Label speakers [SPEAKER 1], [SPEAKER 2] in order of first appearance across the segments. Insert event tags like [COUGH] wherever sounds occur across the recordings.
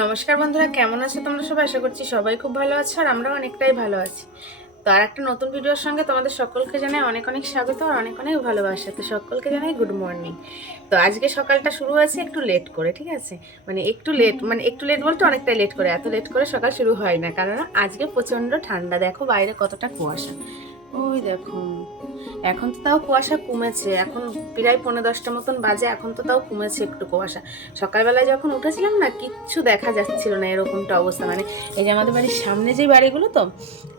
[SPEAKER 1] নমস্কার বন্ধুরা, কেমন আছো তোমরা সবাই? আশা করছি সবাই খুব ভালো আছো আর আমরাও অনেকটাই ভালো আছি। তো আর একটা নতুন ভিডিওর সঙ্গে তোমাদের সকলকে জানাই অনেক অনেক স্বাগত আর অনেক অনেক ভালোবাসা। তো সকলকে জানাই গুড মর্নিং তো আজকে সকালটা শুরু হয়েছে একটু লেট করে, ঠিক আছে? মানে একটু লেট মানে একটু লেট বলতে অনেকটাই লেট করে, এত লেট করে সকাল শুরু হয় না। কারণ আজকে প্রচণ্ড ঠান্ডা, দেখো বাইরে কতটা কুয়াশা। ওই দেখো। এখন তো তাও কুয়াশা কমেছে। এখন প্রায় পনেরো দশটা মতন বাজে, এখন তো তাও কমেছে একটু কুয়াশা। সকালবেলায় যখন উঠেছিলাম না, কিচ্ছু দেখা যাচ্ছিল না এরকমটা অবস্থা। মানে এই যে আমাদের বাড়ির সামনে যে বাড়িগুলো তো,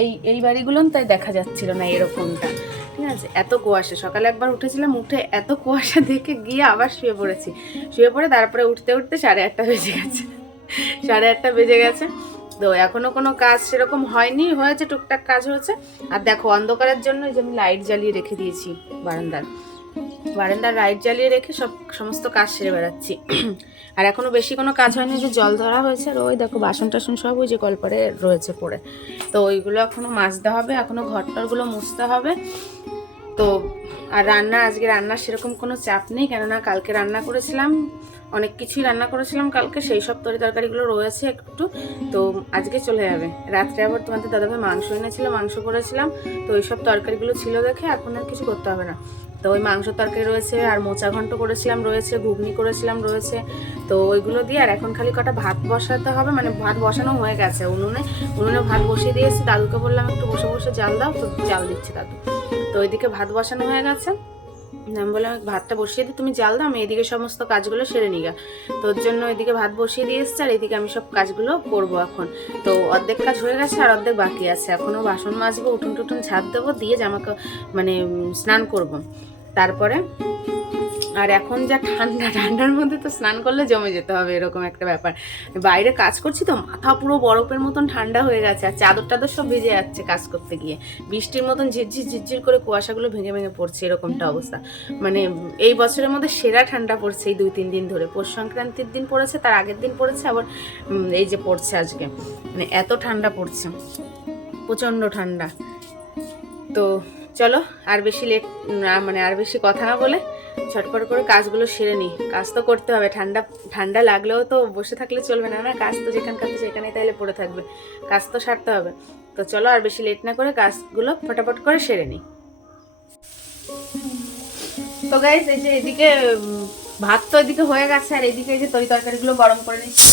[SPEAKER 1] এই এই বাড়িগুলো তাই দেখা যাচ্ছিল না এরকমটা। ঠিক আছে? এত কুয়াশা। সকালে একবার উঠেছিলাম, উঠে এত কুয়াশা দেখে গিয়ে আবার শুয়ে পড়েছি। শুয়ে পড়ে তারপরে উঠতে উঠতে সাড়ে আটটা বেজে গেছে। সাড়ে আটটা বেজে গেছে। তো এখনও কোনো কাজ সেরকম হয়নি, হয়েছে, টুকটাক কাজ হয়েছে। আর দেখো, অন্ধকারের জন্য যে আমি লাইট জ্বালিয়ে রেখে দিয়েছি বারান্দার। বারান্দার লাইট জ্বালিয়ে রেখে সব, সমস্ত কাজ সেরে বেড়াচ্ছি। আর এখনও বেশি কোনো কাজ হয়নি যে জল ধরা হয়েছে, আর ওই দেখো, বাসন টাসন সব ওই যে কলপারে রয়েছে পড়ে। তো ওইগুলো এখনও মাজতে হবে, এখনও ঘরটরগুলো মুছতে হবে। তো, আর রান্না, আজকে রান্নার সেরকম কোনো চাপ নেই, কেননা কালকে রান্না করেছিলাম। অনেক কিছুই রান্না করেছিলাম কালকে, সেই সব তরি তরকারিগুলো রয়েছে একটু। তো আজকে চলে যাবে। রাত্রে আবার তোমাদের দাদাভাই মাংস এনেছিল, মাংস করেছিলাম। তো ওই সব তরকারিগুলো ছিল দেখে এখন আর কিছু করতে হবে না। তো ওই মাংস তরকারি রয়েছে আর মোচা ঘন্ট করেছিলাম, রয়েছে, ঘুগনি করেছিলাম, রয়েছে। তো ওইগুলো দিয়ে আর এখন খালি কটা ভাত বসাতে হবে মানে ভাত বসানো হয়ে গেছে উনুনে। উনুনে ভাত বসিয়ে দিয়েছি, দাদুকে বললাম একটু বসে বসে জাল দাও, তো জাল দিচ্ছি দাদু। তো ওইদিকে ভাত বসানো হয়ে গেছে। আমি বললাম, ভাতটা বসিয়ে দিই তুমি জাল দাও, আমি এদিকে সমস্ত কাজগুলো সেরে নিগা তো ওর জন্য এদিকে ভাত বসিয়ে দিয়ে এসছে, আর এদিকে আমি সব কাজগুলো করব এখন। তো অর্ধেক কাজ হয়ে গেছে, আর অর্ধেক বাকি আছে। এখনও বাসন মাজবো উঠুন টুটুন ছাদ দেবো, দিয়ে জামাকে মানে স্নান করব। তারপরে আর এখন যা ঠান্ডা, ঠান্ডার মধ্যে তো স্নান করলে জমে যেতে হবে এরকম একটা ব্যাপার। বাইরে কাজ করছি তো, মাথা পুরো বরফের মতন ঠান্ডা হয়ে গেছে আর চাদর টাদর সব ভিজে যাচ্ছে কাজ করতে গিয়ে। বৃষ্টির মতন ঝিরঝির ঝিরঝির করে কুয়াশাগুলো ভেঙে ভেঙে পড়ছে এরকমটা অবস্থা। মানে এই বছরের মধ্যে সেরা ঠান্ডা পড়ছে এই দুই, তিন দিন ধরে। পৌষ সংক্রান্তির দিন পড়েছে, তার আগের দিন পড়েছে, আবার এই যে পড়ছে আজকে। মানে এত ঠান্ডা পড়ছে, প্রচণ্ড ঠান্ডা। তো চলো, আর বেশি লেট মানে আর বেশি কথা না বলে ছটপট করে কাজগুলো সেরে নিই। কাজ তো করতে হবে, ঠান্ডা ঠান্ডা লাগলেও তো বসে থাকলে চলবে না না? কাজ তো যেখানকার তো সেখানেই তাহলে পড়ে থাকবে। কাজ তো সারতে হবে। তো চলো, আর বেশি লেট না করে কাজগুলো ফটাফট করে সেরে নিই। তো গাইজ এই যে এদিকে ভাত তো এদিকে হয়ে গেছে, আর এদিকে এই যে তরি তরকারিগুলো গরম করে নিচ্ছি।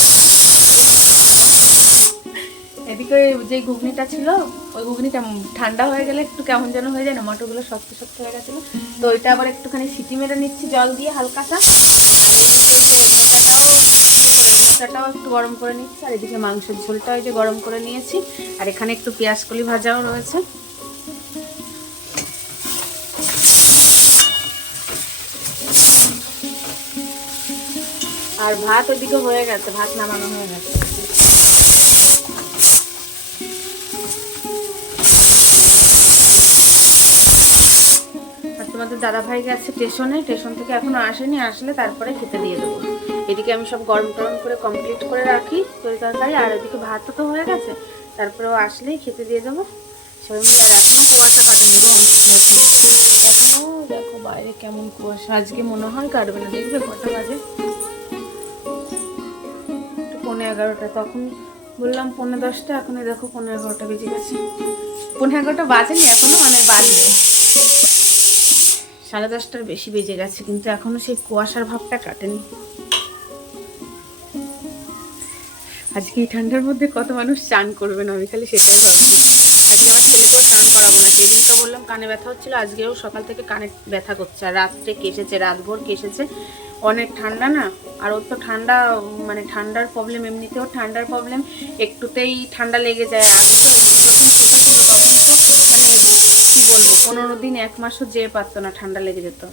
[SPEAKER 1] এদিকে যে ঘুগনিটা ছিল, ওই ঘুগনিটা উম ঠান্ডা হয়ে গেলে একটু কেমন যেন হয়ে যায় না মটরগুলো শক্ত শক্ত হয়ে গেছিল। তো ওইটা আবার একটুখানি সিটি মেরে নিচ্ছি জল দিয়ে হালকাটা। আর এদিকে যে মোচাটাও একটু গরম করে নিচ্ছি, আর এদিকে মাংসের ঝোলটা ওই যে গরম করে নিয়েছি। আর এখানে একটু পেঁয়াজ কলি ভাজাও রয়েছে। আর ভাত ওইদিকে হয়ে গেছে, ভাত নামানো হয়ে গেছে। তোমাদের দাদা ভাই গেছে স্টেশনে স্টেশন থেকে এখনও আসেনি আসলে তারপরে খেতে দিয়ে দেবো। এদিকে আমি সব গরম টরম করে কমপ্লিট করে রাখি তরি তরকারি আর ওইদিকে ভাতও তো হয়ে গেছে। তারপরে ও আসলেই খেতে দিয়ে দেবো। সবাই মিলে আর এখনও কুয়াশা কাটেনি গো। এখনও দেখো বাইরে কেমন কুয়াশা। আজকে মনে হয় কাটবে না দেখবে কটা বাজে? পনেরো এগারোটা তখন বললাম পনেরো দশটা এখন দেখো পনেরো এগারোটা বেজে গেছে। পনেরো এগারোটা বাজেনি এখনও মানে বাজবে। সাড়ে দশটার বেশি বেজে গেছে, কিন্তু এখনও সেই কুয়াশার ভাবটা কাটেনি। আজকে এই ঠান্ডার মধ্যে কত মানুষ চান করবে না, আমি খালি সেটাই ভাবছি। আজকে আমার ছেলেকেও চান করাবো না সেদিনকে বললাম কানে ব্যথা হচ্ছিল, আজকেও সকাল থেকে কানে ব্যথা করছে, আর রাত্রে কেসেছে রাতভর কেসেছে অনেক ঠান্ডা না, আর ওর তো ঠান্ডা মানে ঠান্ডার প্রবলেম এমনিতেও ঠান্ডার প্রবলেম একটুতেই ঠান্ডা লেগে যায় আগে তো যখন ছোটো ছিল তখন তো মানে কি বলব? পনেরো দিন, এক মাসও যেয়ে পারতো না, ঠান্ডা লেগে যেত।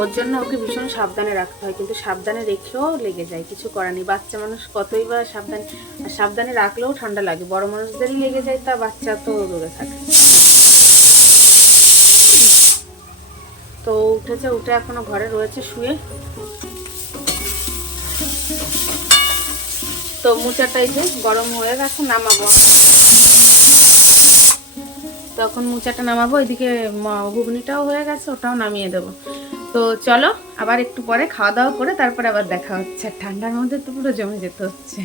[SPEAKER 1] ওর জন্য ওকে ভীষণ সাবধানে রাখতে হয়, কিন্তু সাবধানে রেখেও লেগে যায়, কিছু করার নেই। বাচ্চা মানুষ কতই বা সাবধানে সাবধানে রাখলেও ঠান্ডা লাগে। বড় মানুষদেরই লেগে যায়, তা বাচ্চা তো দূরে থাকে। তো উঠেছে, উঠে এখনও ঘরে রয়েছে, শুয়ে। তো মুচাটাই যে গরম হয়ে গেছে, নামাবো। তখন মোচাটা নামাবো এদিকে ঘুগনিটাও হয়ে গেছে, ওটাও নামিয়ে দেবো। তো চলো, আবার একটু পরে খাওয়া দাওয়া করে তারপরে আবার দেখা হচ্ছে। ঠান্ডার মধ্যে তো পুরো জমে যেতে হচ্ছে।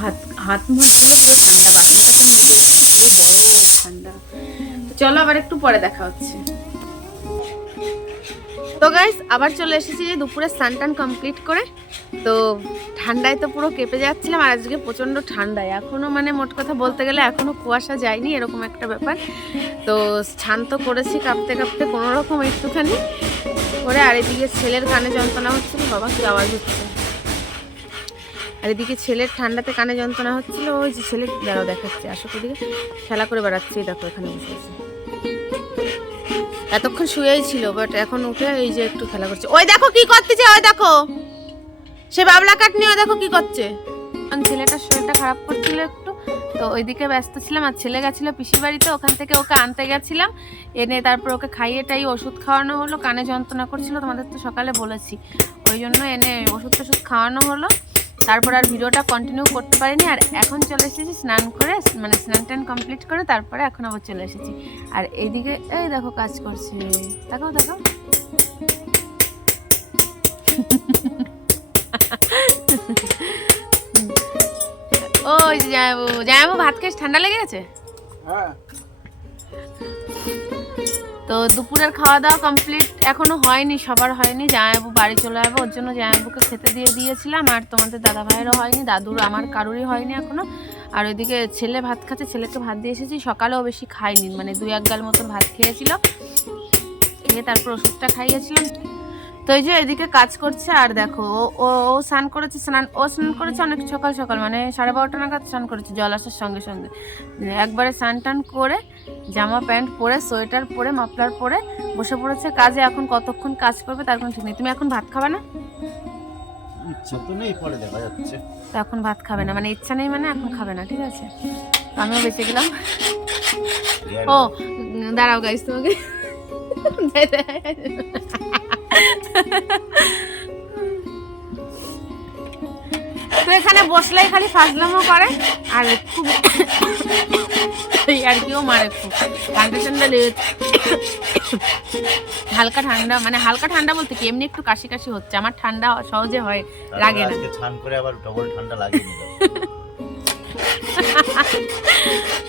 [SPEAKER 1] হাত হাত মুখগুলো পুরো ঠান্ডা বাথরুমটাতে মধ্যে পুরো বড় ঠান্ডা। চলো আবার একটু পরে দেখা হচ্ছে। তো গাইস আবার চলে এসেছি যে দুপুরে স্নান টান কমপ্লিট করে। তো ঠান্ডায় তো পুরো কেঁপে যাচ্ছিলাম আর আজকে প্রচণ্ড ঠান্ডায় এখনও মানে মোট কথা বলতে গেলে এখনও কুয়াশা যায়নি, এরকম একটা ব্যাপার। তো স্নান তো করেছি কাঁপতে কাঁপতে কোনো রকম একটুখানি করে, আর এদিকে ছেলের কানে যন্ত্রণা হচ্ছিল, বাবা কি আওয়াজ হচ্ছে? আর এদিকে ছেলের ঠান্ডাতে কানে যন্ত্রণা হচ্ছিল, ওই যে ছেলে, দাঁড়াও দেখাচ্ছে, আসো দিকে খেলা করে বেড়াচ্ছে, দেখো এখানে বসে আছে। এতক্ষণ শুয়েই ছিল বাট এখন উঠে এই যে একটু খেলা করছে। ওই দেখো কি করতেছে, ওই দেখো। সে বাবলা কাট নিয়ে দেখো কি করছে। ছেলেটার শরীরটা খারাপ করছিল একটু, তো ওইদিকে ব্যস্ত ছিলাম আর ছেলে গেছিল পিসির বাড়িতে, ওখান থেকে ওকে আনতে গেছিলাম। এনে তারপর ওকে খাইয়ে টাই ওষুধ খাওয়ানো হলো, কানে যন্ত্রণা করছিল, তোমাদের তো সকালে বলেছি। ওই জন্য এনে ওষুধ টষুধ খাওয়ানো হলো। তারপর আর ভিডিওটা কন্টিনিউ করতে পারিনি, আর এখন চলে এসেছি স্নান করে মানে স্নান টান কমপ্লিট করে তারপরে এখন আবার চলে এসেছি। আর এইদিকে, এই দেখো কাজ করছে। দেখো দেখো যে জামাইবাবু জামাইবাবু ভাত খেয়ে ঠান্ডা লেগে গেছে?
[SPEAKER 2] হ্যাঁ।
[SPEAKER 1] তো দুপুরের খাওয়া দাওয়া কমপ্লিট এখনও হয়নি, সবার হয়নি। জামাইবাবু বাড়ি চলে যাবে, ওর জন্য জামাইবাবুকে খেতে দিয়ে দিয়েছিলাম। আর তোমাদের দাদা ভাইয়েরও হয়নি, দাদুর আমার কারোরই হয়নি এখনও। আর ওইদিকে ছেলে ভাত খাচ্ছে, ছেলেকে ভাত দিয়ে এসেছি, সকালেও বেশি খাইনি মানে দুই এক গাল মতন ভাত খেয়েছিল। খেয়ে তারপর ওষুধটা খাইয়েছিলাম। তো এই যে এদিকে কাজ করছে আর দেখো ও ও স্নান করেছে স্নান ও স্নান করেছে অনেক সকাল সকাল মানে সাড়ে বারোটা নাগাদ স্নান করেছে জল আসার সঙ্গে সঙ্গে। একবারে স্নান টান করে জামা প্যান্ট পরে সোয়েটার পরে মাফলার পরে বসে পড়েছে কাজে এখন কতক্ষণ কাজ করবে তার কোনো ঠিক নেই। তুমি এখন ভাত খাবে না?
[SPEAKER 2] ইচ্ছা তো নেই পরে দেখা যাচ্ছে।
[SPEAKER 1] তো এখন ভাত খাবে না মানে ইচ্ছা নেই মানে এখন খাবে না ঠিক আছে? আমিও বেঁচে গেলাম। ও দাঁড়াও গাইস তোমাকে। [LAUGHS] তো এখানে বসলেই খালি ফাজলামো করে আর খুব আর কিও মারে খুব। ঠান্ডা ঠান্ডা হালকা ঠান্ডা মানে হালকা ঠান্ডা বলতে কি? এমনি একটু কাশি কাশি হচ্ছে। আমার ঠান্ডা সহজে হয় লাগে না।
[SPEAKER 2] স্নান করে আবার ডবল ঠান্ডা নিল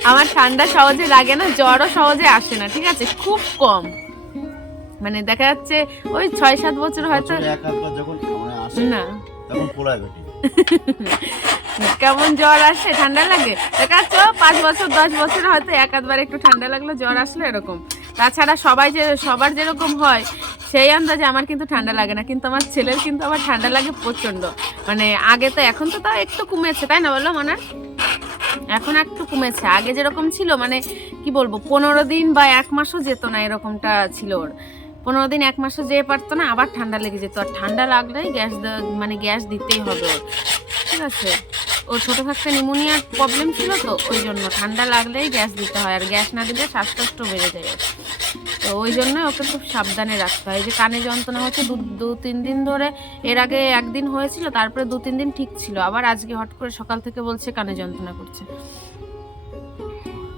[SPEAKER 1] আমার ঠান্ডা সহজে লাগে না জ্বরও সহজে আসে না ঠিক আছে? খুব কম। মানে দেখা যাচ্ছে ওই ছয় সাত বছর হয়তো না। [LAUGHS] কেমন জ্বর আসে? ঠান্ডা লাগে? দেখা যাচ্ছে পাঁচ বছর দশ বছর হয়তো এক আধবার একটু ঠান্ডা লাগল জ্বর আসলো এরকম। তাছাড়া সবাই যে সবার যেরকম হয় সেই আন্দাজে আমার কিন্তু ঠান্ডা লাগে না। কিন্তু আমার ছেলের কিন্তু আমার ঠান্ডা লাগে প্রচণ্ড। মানে আগে তো এখন তো তাও একটু কমেছে তাই না বলো মনে? এখন একটু কমেছে। আগে যেরকম ছিল মানে কি বলব পনেরো দিন বা এক মাসও যেত না এরকমটা ছিল ওর। পনেরো দিন, এক মাসও যেতে পারতো না, আবার ঠান্ডা লেগে যেত। আর ঠান্ডা লাগলেই গ্যাস মানে গ্যাস দিতেই হবে ঠিক আছে? ও ছোটো থাকতে নিমোনিয়ার প্রবলেম ছিল তো, ওই জন্য ঠান্ডা লাগলেই গ্যাস দিতে হয়। আর গ্যাস না দিলে শ্বাসকষ্ট বেড়ে যায় তো ওই জন্য ওকে খুব সাবধানে রাখতে হয়। যে কানে যন্ত্রণা হচ্ছে দু দু, তিন দিন ধরে, এর আগে একদিন হয়েছিল, তারপরে দু, তিন দিন ঠিক ছিল। আবার আজকে হট করে সকাল থেকে বলছে কানে যন্ত্রণা করছে।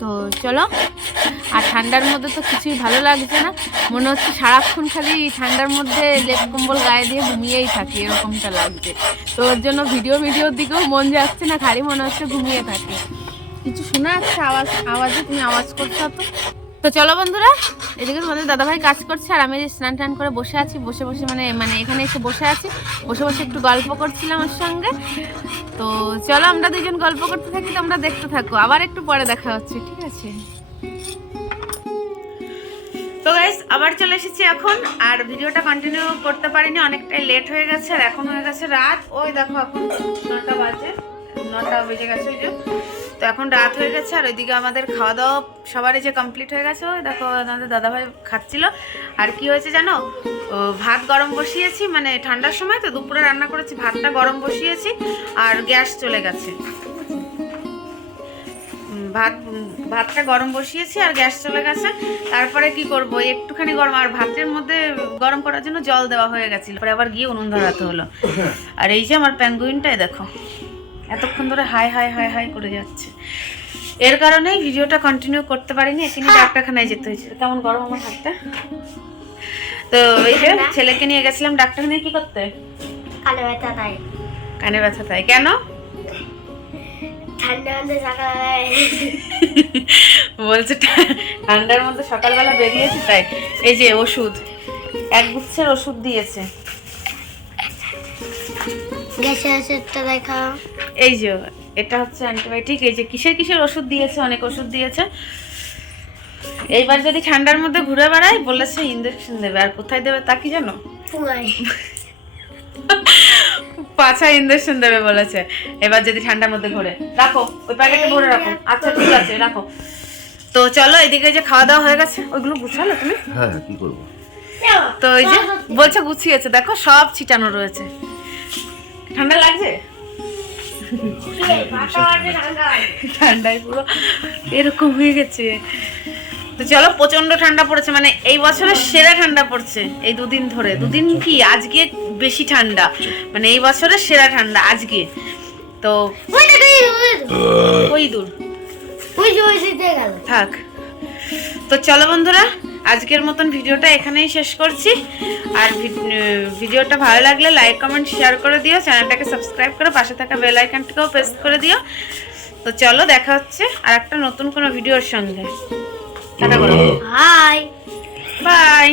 [SPEAKER 1] তো চলো। আর ঠান্ডার মধ্যে তো কিছুই ভালো লাগছে না। মনে হচ্ছে সারাক্ষণ খালি ঠান্ডার মধ্যে লেপ কম্বল গায়ে দিয়ে ঘুমিয়েই থাকি, এরকমটা লাগছে। তো ওর জন্য ভিডিও ভিডিওর দিকেও মন যাচ্ছে না, খালি মনে হচ্ছে ঘুমিয়ে থাকি। কিছু শোনা যাচ্ছে আওয়াজ, আওয়াজে তুমি আওয়াজ করছ তো? তো চলো বন্ধুরা, এদিকে তোমাদের দাদাভাই কাজ করছে আর আমি স্নান টান করে বসে আছি, বসে বসে মানে মানে এখানে এসে বসে আছি, বসে বসে একটু গল্প করছিলাম ওর সঙ্গে। তো চলো আমরা দুজন গল্প করতে থাকি, তোমরা দেখতে থাকো, আবার একটু পরে দেখা হচ্ছে, ঠিক আছে? তো গাইস আবার চলে এসেছি এখন, আর ভিডিওটা কন্টিনিউ করতে পারিনি, অনেকটাই লেট হয়ে গেছে, আর এখন হয়ে গেছে রাত। ওই দেখো এখন নটা বাজে, নটা বেজে গেছে ওই যে। তো এখন রাত হয়ে গেছে আর ওইদিকে আমাদের খাওয়া দাওয়া সবারই যে কমপ্লিট হয়ে গেছে দেখো আমাদের দাদাভাই খাচ্ছিল। আর কি হয়েছে জানো? ভাত গরম বসিয়েছি মানে ঠান্ডার সময় তো দুপুরে রান্না করেছি ভাতটা গরম বসিয়েছি আর গ্যাস চলে গেছে। ভাত ভাতটা গরম বসিয়েছি আর গ্যাস চলে গেছে। তারপরে কি করব? একটুখানি গরম আর ভাতের মধ্যে গরম করার জন্য জল দেওয়া হয়ে গেছিল। পরে আবার গিয়ে উনুন ধরাতে হলো। আর এই যে আমার প্যাঙ্গুইনটাই দেখো। এতক্ষণ ধরে হাই হাই হাই হাই করে যাচ্ছে। এর কারণেই ভিডিওটা কন্টিনিউ করতে পারিনি এখানে ডাক্তারখানায় যেতে হয়েছিল কেমন গরম আমার হাতটা? তো ওই যে ছেলেকে নিয়ে গেছিলাম ডাক্তার নিয়ে কি করতে?
[SPEAKER 3] কালো ব্যথা তাই।
[SPEAKER 1] কানে ব্যথা তাই। কেন? বলছে ঠান্ডার মধ্যে সকালবেলা বেরিয়েছে তাই। এই যে ওষুধ এক গুচ্ছের ওষুধ দিয়েছে।
[SPEAKER 3] গ্যাসের ওষুধটা দেখাও।
[SPEAKER 1] এই যে এটা হচ্ছে অ্যান্টিবায়োটিক এই যে কিসের কিসের ওষুধ দিয়েছে অনেক ওষুধ দিয়েছে। এইবার যদি ঠান্ডার মধ্যে ঘুরে বেড়াই বলেছে ইঞ্জেকশন দেবে। আর কোথায় দেবে তা কি জানো? পাছা ইঞ্জেকশন দেবে বলেছে। এবার যদি ঠান্ডার মধ্যে ঘুরে। রাখো ওই প্যাকেটে ভরে রাখো। আচ্ছা ঠিক আছে রাখো। তো চলো এদিকে যে খাওয়া দাওয়া হয়ে গেছে ওইগুলো গুছালো তুমি?
[SPEAKER 2] হ্যাঁ কি করব?
[SPEAKER 1] তো ওই যে বলছে গুছিয়েছে। দেখো সব ছিটানো রয়েছে। লাগছে? ঠান্ডায় পুরো। এরকম হয়ে গেছে। তো চলো প্রচণ্ড ঠান্ডা পড়েছে মানে এই বছরের সেরা ঠান্ডা পড়ছে এই দুদিন ধরে। দুদিন কি? আজকে বেশি ঠান্ডা। মানে এই বছরের সেরা ঠান্ডা আজকে। তো
[SPEAKER 3] ওই
[SPEAKER 1] দূর। থাক। তো চলো বন্ধুরা আজকের মতন ভিডিওটা এখানেই শেষ করছি। আর ভিডিওটা ভালো লাগলে লাইক কমেন্ট শেয়ার করে দিও। চ্যানেলটাকে সাবস্ক্রাইব করে পাশে থাকা বেল আইকনটাকেও প্রেস করে দিও। তো চলো দেখা হচ্ছে আর একটা নতুন কোনো ভিডিওর সঙ্গে। টাটা করো।
[SPEAKER 3] High
[SPEAKER 1] by